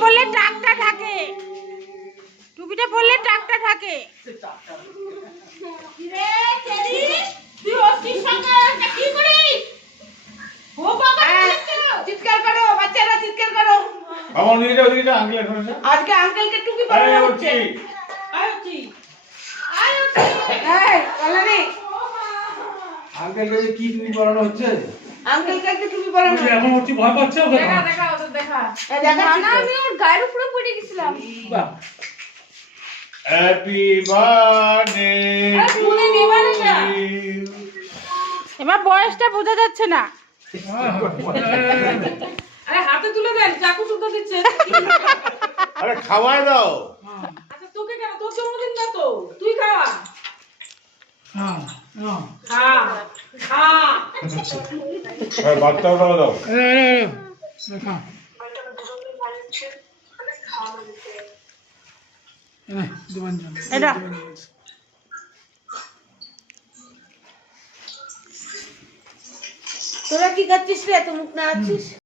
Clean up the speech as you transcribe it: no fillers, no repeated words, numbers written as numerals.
পরলে টাকটা ঢাকে, টুপিটা পরলে টাকটা ঢাকে। চিৎকার করো বাচ্চারা, চিৎকার করো। আজকে আঙ্কেলকে টুপি পরানো হচ্ছে। আঙ্কেলকে কি টুপি পরানো হচ্ছে? আঙ্কেলকে একটা টুপি পরানো হচ্ছে। এখন ওর ভয় পাচ্ছে ওকে। দেখা দেখা ওদের দেখা। দেখা না, আমি ওর গায়ের উপরে পড়ে গেছিলাম। Happy birthday. এবার বয়সটা বোঝা যাচ্ছে না। আরে হাতে তুলে দেন, চাকু সুদ্ধা দিচ্ছে। আরে খাওয়াই দাও। আচ্ছা তোকে কেন, তোর জন্মদিন না তো, তুই খাওয়া। হ্যাঁ হ্যাঁ হ্যাঁ বাচ্চাও দাও। দেখা এটা তোরা কি খাচ্ছিস রে? এত মুখ নাড়াচ্ছিস।